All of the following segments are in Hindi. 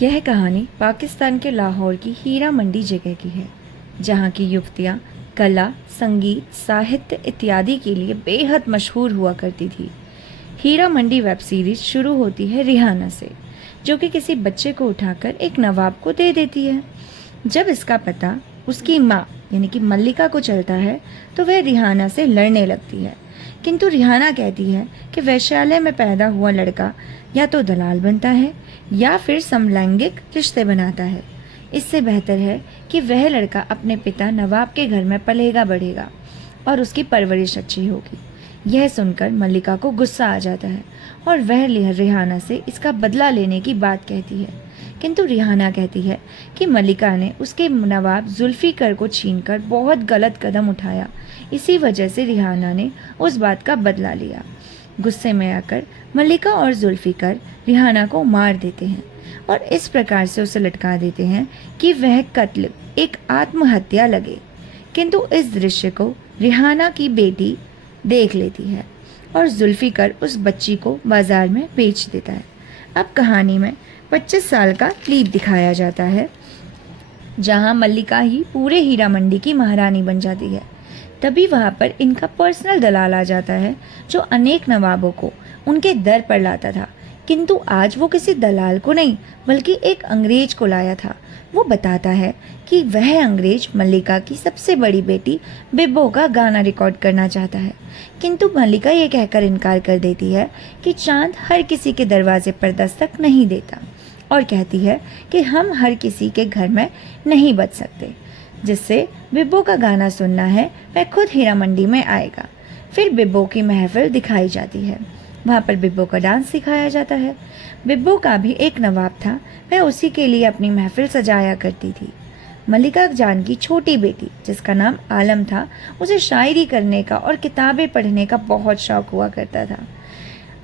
यह कहानी पाकिस्तान के लाहौर की हीरा मंडी जगह की है, जहाँ की युवतियाँ कला, संगीत, साहित्य इत्यादि के लिए बेहद मशहूर हुआ करती थी। हीरा मंडी वेब सीरीज शुरू होती है रिहाना से, जो कि किसी बच्चे को उठाकर एक नवाब को दे देती है। जब इसका पता उसकी माँ यानी कि मल्लिका को चलता है तो वह रिहाना से लड़ने लगती है, किंतु रिहाना कहती है कि वैश्यालय में पैदा हुआ लड़का या तो दलाल बनता है या फिर समलैंगिक रिश्ते बनाता है। इससे बेहतर है कि वह लड़का अपने पिता नवाब के घर में पलेगा बढ़ेगा और उसकी परवरिश अच्छी होगी। यह सुनकर मल्लिका को गुस्सा आ जाता है और वह रिहाना से इसका बदला लेने की बात कहती है, किंतु रिहाना कहती है कि मल्लिका ने उसके नवाब जुल्फिकर को छीनकर बहुत गलत कदम उठाया, इसी वजह से रिहाना ने उस बात का बदला लिया। गुस्से में आकर मल्लिका और जुल्फिकर रिहाना को मार देते हैं और इस प्रकार से उसे लटका देते हैं कि वह कत्ल एक आत्महत्या लगे। किंतु इस दृश्य को रिहाना की बेटी देख लेती है और जुल्फिकर उस बच्ची को बाजार में बेच देता है। अब कहानी में 25 साल का लीप दिखाया जाता है, जहां मल्लिका ही पूरे हीरा मंडी की महारानी बन जाती है। तभी वहां पर इनका पर्सनल दलाल आ जाता है, जो अनेक नवाबों को उनके दर पर लाता था, किंतु आज वो किसी दलाल को नहीं बल्कि एक अंग्रेज को लाया था। वो बताता है कि वह अंग्रेज मल्लिका की सबसे बड़ी बेटी बिब्बो का गाना रिकॉर्ड करना चाहता है, किंतु मल्लिका ये कहकर इनकार कर देती है कि चांद हर किसी के दरवाजे पर दस्तक नहीं देता और कहती है कि हम हर किसी के घर में नहीं बच सकते। जिससे बिब्बो का गाना सुनना है वह खुद हीरा मंडी में आएगा। फिर बिब्बो की महफिल दिखाई जाती है, वहाँ पर बिब्बो का डांस सिखाया जाता है। बिब्बो का भी एक नवाब था, वह उसी के लिए अपनी महफिल सजाया करती थी। मल्लिका जान की छोटी बेटी जिसका नाम आलम था, उसे शायरी करने का और किताबें पढ़ने का बहुत शौक हुआ करता था।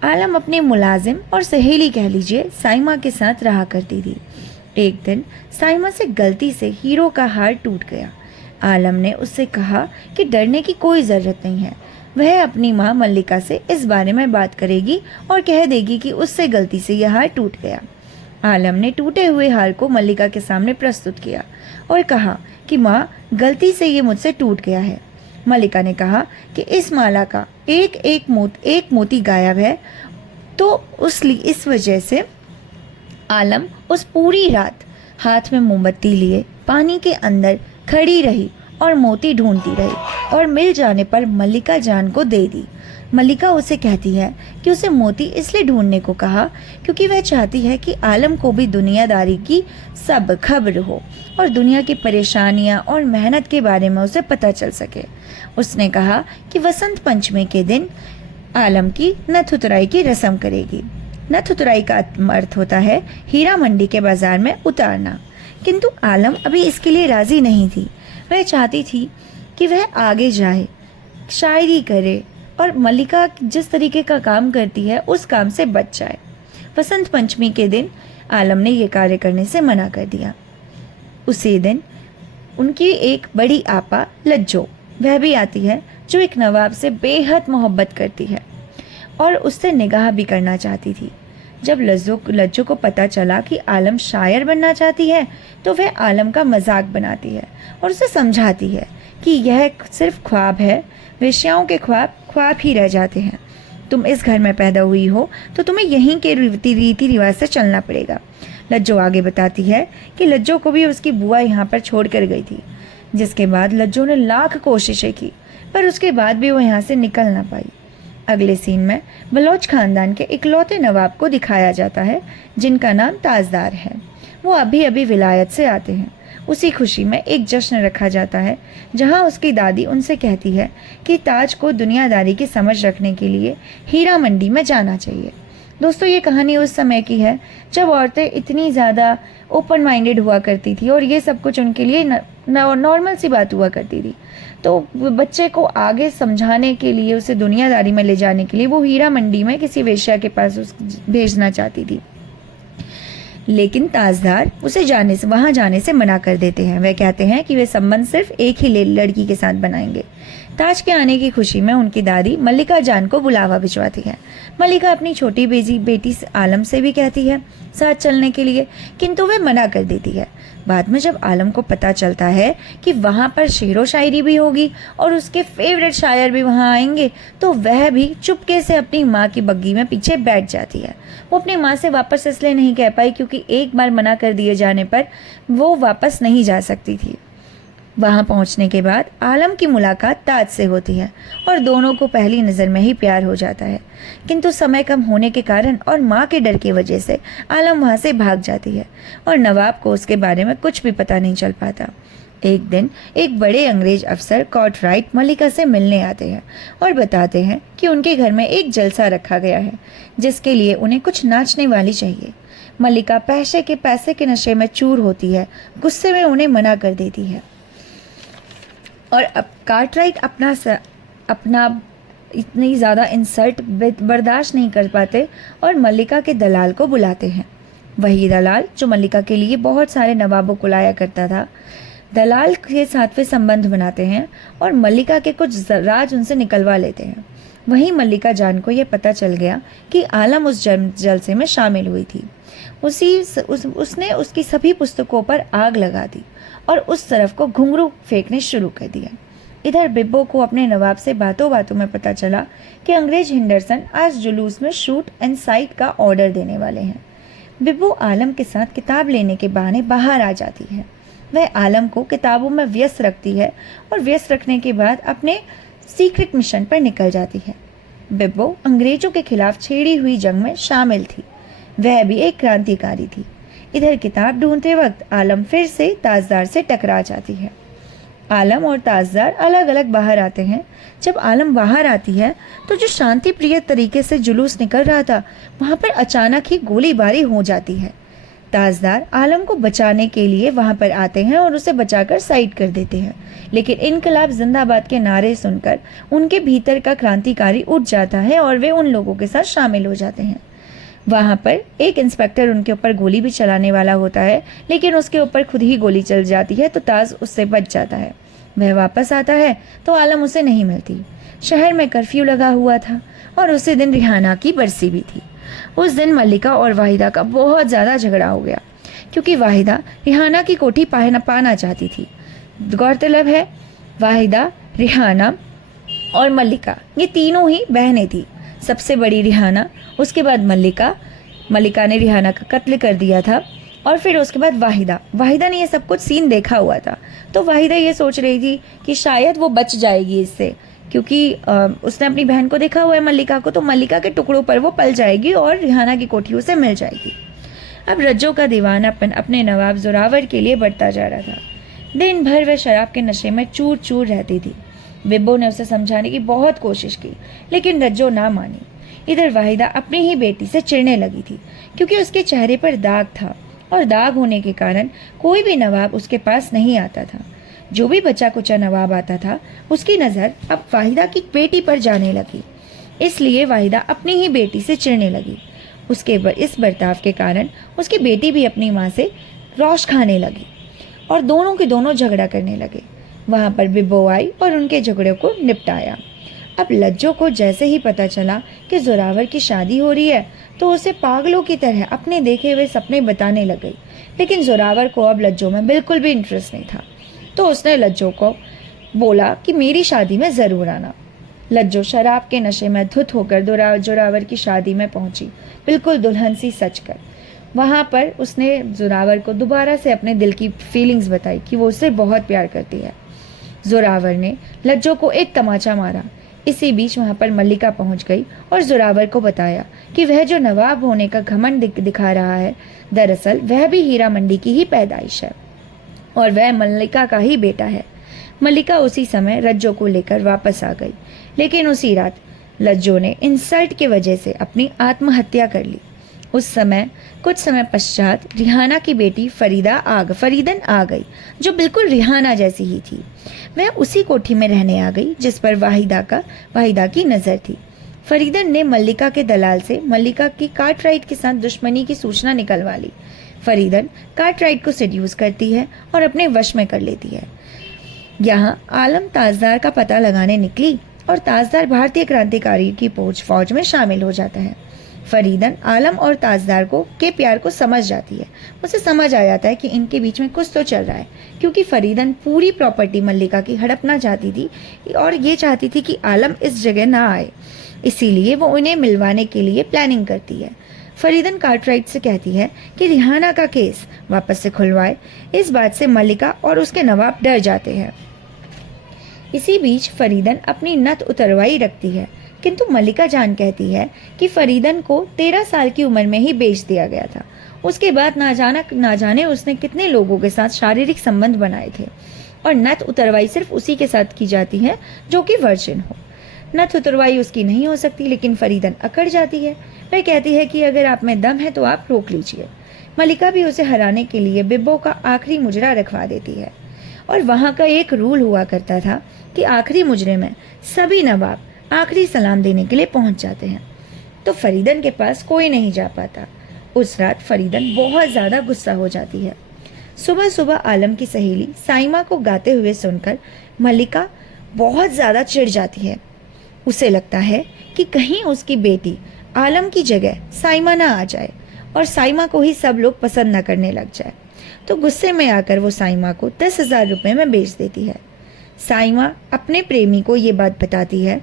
आलम अपने मुलाजिम और सहेली कह लीजिए साइमा के साथ रहा करती थी। एक दिन साइमा से गलती से हीरो का हार टूट गया। आलम ने उससे कहा कि डरने की कोई ज़रूरत नहीं है, वह अपनी माँ मल्लिका से इस बारे में बात करेगी और कह देगी कि उससे गलती से यह हार टूट गया। आलम ने टूटे हुए हार को मल्लिका के सामने प्रस्तुत किया और कहा कि माँ, गलती से ये मुझसे टूट गया है। मल्लिका ने कहा कि इस माला का एक मोती गायब है, तो इस वजह से आलम उस पूरी रात हाथ में मोमबत्ती लिए पानी के अंदर खड़ी रही और मोती ढूंढती रही और मिल जाने पर मल्लिका जान को दे दी। मल्लिका उसे कहती है कि उसे मोती इसलिए ढूंढने को कहा क्योंकि वह चाहती है कि आलम को भी दुनियादारी की सब खबर हो और दुनिया की परेशानियां और मेहनत के बारे में उसे पता चल सके। उसने कहा कि वसंत पंचमी के दिन आलम की नथ उतराई की रस्म करेगी। नथ उतराई का अर्थ होता है हीरा मंडी के बाजार में उतारना, किंतु आलम अभी इसके लिए राजी नहीं थी। वह चाहती थी कि वह आगे जाए, शायरी करे और मल्लिका जिस तरीके का काम करती है उस काम से बच जाए। वसंत पंचमी के दिन आलम ने यह कार्य करने से मना कर दिया। उसी दिन उनकी एक बड़ी आपा लज्जो वह भी आती है, जो एक नवाब से बेहद मोहब्बत करती है और उससे निगाह भी करना चाहती थी। जब लज्जो को पता चला कि आलम शायर बनना चाहती है तो वह आलम का मजाक बनाती है और उसे समझाती है कि यह सिर्फ ख्वाब है, वेश्याओं के ख्वाब ही रह जाते हैं। तुम इस घर में पैदा हुई हो तो तुम्हें यहीं के रीति रिवाज से चलना पड़ेगा। लज्जो आगे बताती है कि लज्जो को भी उसकी बुआ यहाँ पर छोड़ कर गई थी, जिसके बाद लज्जो ने लाख कोशिशें की पर उसके बाद भी वो यहाँ से निकल ना पाई। अगले सीन में बलोच खानदान के इकलौते नवाब को दिखाया जाता है, जिनका नाम ताजदार है। वो अभी अभी विलायत से आते हैं। उसी खुशी में एक जश्न रखा जाता है, जहां उसकी दादी उनसे कहती है कि ताज को दुनियादारी की समझ रखने के लिए हीरा मंडी में जाना चाहिए। दोस्तों, ये कहानी उस समय की है जब औरतें इतनी ज़्यादा ओपन माइंडेड हुआ करती थी और ये सब कुछ उनके लिए नॉर्मल सी बात हुआ करती थी। तो बच्चे को आगे समझाने के लिए, उसे दुनियादारी में ले जाने के लिए वो हीरा मंडी में किसी वेश्या के पास भेजना चाहती थी, लेकिन ताजदार उसे वहां जाने से मना कर देते हैं। वह कहते हैं कि वे संबंध सिर्फ एक ही लड़की के साथ बनाएंगे। ताज के आने की खुशी में उनकी दादी मल्लिका जान को बुलावा भिजवाती है। मल्लिका अपनी छोटी बेटी आलम से भी कहती है साथ चलने के लिए, किंतु वह मना कर देती है। बाद में जब आलम को पता चलता है कि वहाँ पर शेरो शायरी भी होगी और उसके फेवरेट शायर भी वहाँ आएंगे, तो वह भी चुपके से अपनी माँ की बग्गी में पीछे बैठ जाती है। वो अपनी माँ से वापस इसलिए नहीं कह पाई क्योंकि एक बार मना कर दिए जाने पर वो वापस नहीं जा सकती थी। वहाँ पहुँचने के बाद आलम की मुलाकात ताज से होती है और दोनों को पहली नज़र में ही प्यार हो जाता है, किंतु समय कम होने के कारण और माँ के डर की वजह से आलम वहाँ से भाग जाती है और नवाब को उसके बारे में कुछ भी पता नहीं चल पाता। एक दिन एक बड़े अंग्रेज अफसर कार्टराइट मल्लिका से मिलने आते हैं और बताते हैं कि उनके घर में एक जलसा रखा गया है जिसके लिए उन्हें कुछ नाचने वाली चाहिए। मल्लिका पैसे के नशे में चूर होती है, गुस्से में उन्हें मना कर देती है और अब कार्टराइट अपना इतनी ज़्यादा इंसल्ट बर्दाश्त नहीं कर पाते और मल्लिका के दलाल को बुलाते हैं। वही दलाल जो मल्लिका के लिए बहुत सारे नवाबों को लाया करता था। दलाल के साथ वे संबंध बनाते हैं और मल्लिका के कुछ राज उनसे निकलवा लेते हैं। वहीं मल्लिका जान को यह पता चल गया कि आलम उस जलसे में शामिल हुई थी। उसने उसकी सभी पुस्तकों पर आग लगा दी और उस तरफ को घुंघरू फेंकने शुरू कर दिया। इधर बिब्बो को अपने नवाब से बातों बातों में पता चला कि अंग्रेज हिंडरसन आज जुलूस में शूट एंड साइट का ऑर्डर देने वाले हैं। बिब्बो आलम के साथ किताब लेने के बहाने बाहर आ जाती है। वह आलम को किताबों में व्यस्त रखती है और व्यस्त रखने के बाद अपने सीक्रेट मिशन पर निकल जाती है। बिब्बो अंग्रेजों के खिलाफ छेड़ी हुई जंग में शामिल थी। वह भी एक क्रांतिकारी थी। इधर किताब ढूंढते वक्त आलम फिर से ताजदार से टकरा जाती है। आलम और ताजदार अलग अलग बाहर आते हैं। जब आलम बाहर आती है तो जो शांति प्रिय तरीके से जुलूस निकल रहा था वहाँ पर अचानक ही गोलीबारी हो जाती है। ताजदार आलम को बचाने के लिए वहाँ पर आते हैं और उसे बचाकर साइड कर देते हैं, लेकिन इनकलाब जिंदाबाद के नारे सुनकर उनके भीतर का क्रांतिकारी उठ जाता है और वे उन लोगों के साथ शामिल हो जाते हैं। वहाँ पर एक इंस्पेक्टर उनके ऊपर गोली भी चलाने वाला होता है, लेकिन उसके ऊपर खुद ही गोली चल जाती है तो ताज उससे बच जाता है। वह वापस आता है तो आलम उसे नहीं मिलती। शहर में कर्फ्यू लगा हुआ था और उसी दिन रिहाना की बरसी भी थी। उस दिन मल्लिका और वाहिदा का बहुत ज़्यादा झगड़ा हो गया क्योंकि वाहिदा रिहाना की कोठी पाना चाहती थी। गौरतलब है वाहिदा, रिहाना और मल्लिका ये तीनों ही बहनें थी। सबसे बड़ी रिहाना, उसके बाद मल्लिका ने रिहाना का कत्ल कर दिया था और फिर उसके बाद वाहिदा ने ये सब कुछ सीन देखा हुआ था। तो वाहिदा ये सोच रही थी कि शायद वो बच जाएगी इससे, क्योंकि उसने अपनी बहन को देखा हुआ है मल्लिका को, तो मल्लिका के टुकड़ों पर वो पल जाएगी और रिहाना की कोठी उसे मिल जाएगी। अब रज्जो का दीवानापन अपने नवाब जोरावर के लिए बढ़ता जा रहा था। दिन भर वह शराब के नशे में चूर चूर रहती थी। बिब्बो ने उसे समझाने की बहुत कोशिश की, लेकिन रज्जो ना मानी। इधर वाहिदा अपनी ही बेटी से चिढ़ने लगी थी क्योंकि उसके चेहरे पर दाग था और दाग होने के कारण कोई भी नवाब उसके पास नहीं आता था। जो भी बचा कुचा नवाब आता था उसकी नज़र अब वाहिदा की बेटी पर जाने लगी, इसलिए वाहिदा अपनी ही बेटी से चिढ़ने लगी। उसके इस बर्ताव के कारण उसकी बेटी भी अपनी माँ से रौश खाने लगी और दोनों के दोनों झगड़ा करने लगे। वहाँ पर बिब्बो आई और उनके झगड़े को निपटाया। अब लज्जो को जैसे ही पता चला कि जोरावर की शादी हो रही है तो उसे पागलों की तरह अपने देखे हुए सपने बताने लग गई, लेकिन जोरावर को अब लज्जो में बिल्कुल भी इंटरेस्ट नहीं था। तो उसने लज्जो को बोला कि मेरी शादी में ज़रूर आना। लज्जो शराब के नशे में धुत होकर जोरावर की शादी में पहुंची, बिल्कुल दुल्हन सी सच कर। वहाँ पर उसने जोरावर को दोबारा से अपने दिल की फीलिंग्स बताई कि वो उससे बहुत प्यार करती है। जोरावर ने लज्जो को एक तमाचा मारा। इसी बीच वहाँ पर मल्लिका पहुँच गई और जोरावर को बताया कि वह जो नवाब होने का घमंड दिखा रहा है, दरअसल वह भी हीरा मंडी की ही पैदाइश है और वह मल्लिका का ही बेटा है। मल्लिका उसी समय रज्जो को लेकर वापस आ गई, लेकिन उसी रात लज्जो ने इंसल्ट की वजह से अपनी आत्महत्या कर ली। कुछ समय पश्चात रिहाना की बेटी फरीदन आ गई, जो बिल्कुल रिहाना जैसी ही थी। वह उसी कोठी में रहने आ गई जिस पर वाहिदा की नज़र थी। फरीदन ने मल्लिका के दलाल से मल्लिका की कार्टराइट के साथ दुश्मनी की सूचना निकलवा ली। फरीदन कार्टराइट को सेड्यूस करती है और अपने वश में कर लेती है। यहाँ आलम ताजदार का पता लगाने निकली और ताजदार भारतीय क्रांतिकारी की फौज में शामिल हो जाता है। फरीदन आलम और ताजदार के प्यार को समझ जाती है। उसे समझ आ जाता है कि इनके बीच में कुछ तो चल रहा है, क्योंकि फरीदन पूरी प्रॉपर्टी मल्लिका की हड़पना चाहती थी और ये चाहती थी कि आलम इस जगह ना आए। इसीलिए वो उन्हें मिलवाने के लिए प्लानिंग करती है। फरीदन कार्टराइट से कहती है कि रिहाना का केस वापस से खुलवाए। इस बात से मल्लिका और उसके नवाब डर जाते हैं। इसी बीच फरीदन अपनी नथ उतरवाई रखती है, किंतु मल्लिका जान कहती है कि फरीदन को 13 साल की उम्र में ही बेच दिया गया था। उसके बाद ना जाने उसने कितने लोगों के साथ शारीरिक संबंध बनाए थे, और नथ उतरवाई सिर्फ उसी के साथ की जाती है जो कि वर्जिन हो। नथ उतरवाई उसकी नहीं हो सकती, लेकिन फरीदन अकड़ जाती है। वह कहती है कि अगर आप में दम है तो आप रोक लीजिए। मल्लिका भी उसे हराने के लिए बिब्बो का आखिरी मुजरा रखवा देती है। और वहां का एक रूल हुआ करता था कि आखिरी मुजरे में सभी नवाब आखिरी सलाम देने के लिए पहुंच जाते हैं, तो फरीदन के पास कोई नहीं जा पाता। उस रात फरीदन बहुत ज्यादा गुस्सा हो जाती है। सुबह सुबह आलम की सहेली साइमा को गाते हुए सुनकर मल्लिका बहुत ज्यादा चिढ़ जाती है। उसे लगता है कि कहीं उसकी बेटी आलम की जगह साइमा ना आ जाए और साइमा को ही सब लोग पसंद न करने लग जाए। तो गुस्से में आकर वो साइमा को 10,000 रुपये में बेच देती है। साइमा अपने प्रेमी को ये बात बताती है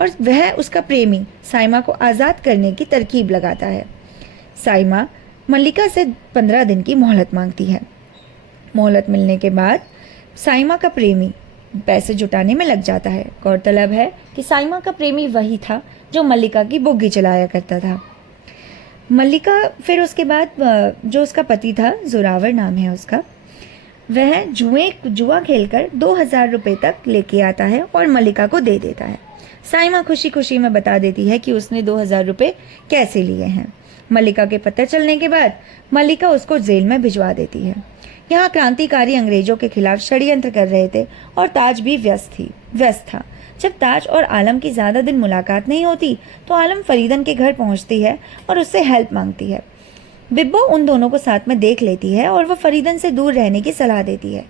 और वह उसका प्रेमी साइमा को आज़ाद करने की तरकीब लगाता है। साइमा मल्लिका से 15 दिन की मोहलत मांगती है। मोहलत मिलने के बाद साइमा का प्रेमी पैसे जुटाने में लग जाता है। गौरतलब है कि साइमा का प्रेमी वही था जो मल्लिका की बुग्गी चलाया करता था। मल्लिका फिर उसके बाद जो उसका पति था, जोरावर नाम है उसका, वह जुआ खेलकर 2,000 रुपये तक लेके आता है और मल्लिका को दे देता है। साइमा खुशी खुशी में बता देती है कि उसने 2,000 रुपये कैसे लिए हैं। मल्लिका के पता चलने के बाद मल्लिका उसको जेल में भिजवा देती है। यहाँ क्रांतिकारी अंग्रेजों के खिलाफ षड्यंत्र कर रहे थे और ताज भी व्यस्त था। जब ताज और आलम की ज्यादा दिन मुलाकात नहीं होती तो आलम फरीदन के घर पहुंचती है और उससे हेल्प मांगती है। बिब्बो उन दोनों को साथ में देख लेती है और वह फरीदन से दूर रहने की सलाह देती है।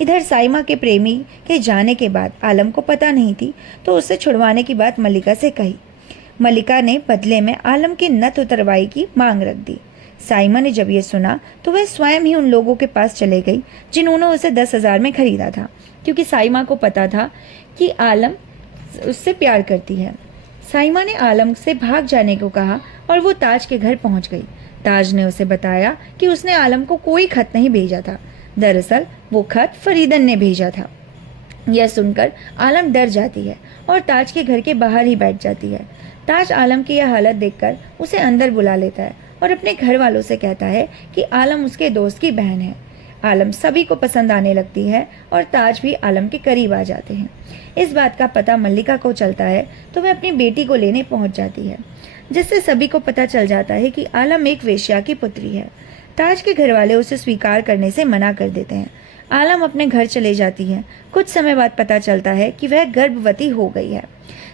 इधर साइमा के प्रेमी के जाने के बाद आलम को पता नहीं थी, तो उससे छुड़वाने की बात मल्लिका से कही। मल्लिका ने बदले में आलम की नथ उतरवाई की मांग रख दी। साइमा ने जब ये सुना तो वह स्वयं ही उन लोगों के पास चले गई जिन्होंने उसे 10,000 में खरीदा था, क्योंकि साइमा को पता था कि आलम उससे प्यार करती है। साइमा ने आलम से भाग जाने को कहा और वो ताज के घर पहुंच गई। ताज ने उसे बताया कि उसने आलम को कोई खत नहीं भेजा था। दरअसल वो खत फरीदन ने भेजा था। यह सुनकर आलम डर जाती है और ताज के घर के बाहर ही बैठ जाती है। ताज आलम की यह हालत देखकर उसे अंदर बुला लेता है और अपने घर वालों से कहता है कि आलम उसके दोस्त की बहन है। आलम सभी को पसंद आने लगती है और ताज भी आलम के करीब आ जाते हैं। इस बात का पता मल्लिका को चलता है तो वह अपनी बेटी को लेने पहुंच जाती है, जिससे सभी को पता चल जाता है कि आलम एक वेश्या की पुत्री है। ताज के घर वाले उसे स्वीकार करने से मना कर देते हैं। आलम अपने घर चले जाती है। कुछ समय बाद पता चलता है कि वह गर्भवती हो गई है।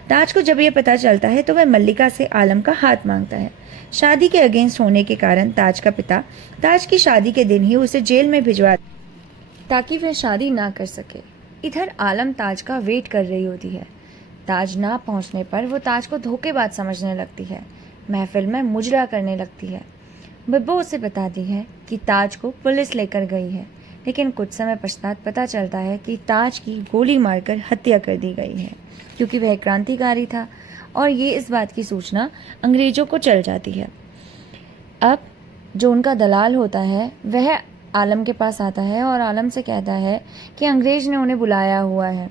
ताज को जब यह पता चलता है तो वह मल्लिका से आलम का हाथ मांगता है। शादी के अगेंस्ट होने के कारण ताज का पिता ताज की शादी के दिन ही उसे जेल में भिजवा ताकि वह शादी ना कर सके। इधर आलम ताज का वेट कर रही होती है। ताज ना पहुंचने पर वो ताज को धोखेबाज समझने लगती है। महफिल में मुजरा करने लगती है। बिब्बो उसे बताती है कि ताज को पुलिस लेकर गई है, लेकिन कुछ समय पश्चात पता चलता है कि ताज की गोली मारकर हत्या कर दी गई है, क्योंकि वह क्रांतिकारी था और ये इस बात की सूचना अंग्रेजों को चल जाती है। अब जो उनका दलाल होता है वह आलम के पास आता है और आलम से कहता है कि अंग्रेज ने उन्हें बुलाया हुआ है।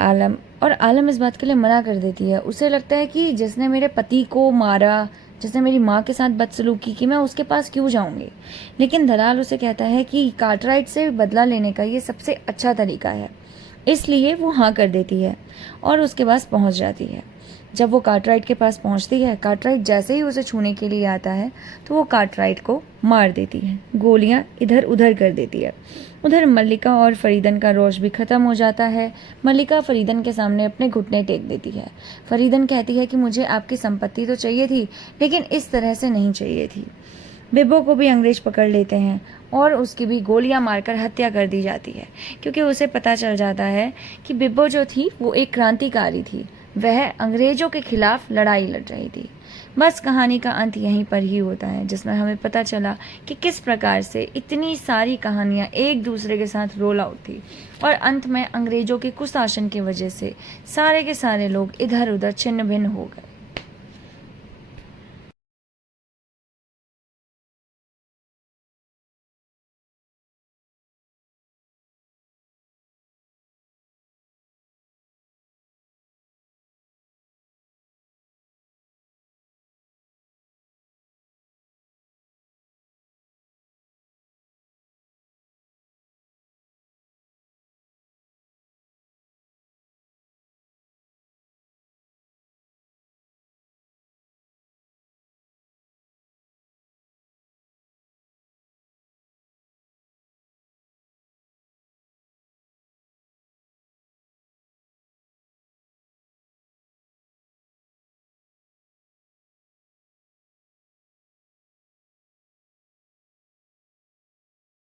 आलम इस बात के लिए मना कर देती है। उसे लगता है कि जिसने मेरे पति को मारा, जिसने मेरी माँ के साथ बदसलूकी की, मैं उसके पास क्यों जाऊंगी। लेकिन दलाल उसे कहता है कि कार्टराइट से बदला लेने का ये सबसे अच्छा तरीका है, इसलिए वो हाँ कर देती है और उसके पास पहुंच जाती है। जब वो कार्टराइट के पास पहुंचती है, कार्टराइट जैसे ही उसे छूने के लिए आता है तो वो कार्टराइट को मार देती है, गोलियां इधर उधर कर देती है। उधर मल्लिका और फरीदन का रोष भी खत्म हो जाता है। मल्लिका फरीदन के सामने अपने घुटने टेक देती है। फरीदन कहती है कि मुझे आपकी संपत्ति तो चाहिए थी, लेकिन इस तरह से नहीं चाहिए थी। बिब्बो को भी अंग्रेज पकड़ लेते हैं और उसकी भी गोलियां मारकर हत्या कर दी जाती है, क्योंकि उसे पता चल जाता है कि बिब्बो जो थी वो एक क्रांतिकारी थी, वह अंग्रेजों के खिलाफ लड़ाई लड़ रही थी। बस कहानी का अंत यहीं पर ही होता है, जिसमें हमें पता चला कि किस प्रकार से इतनी सारी कहानियाँ एक दूसरे के साथ रोल आउट थी और अंत में अंग्रेजों के कुशासन की वजह से सारे के सारे लोग इधर उधर छिन्न भिन्न हो गए।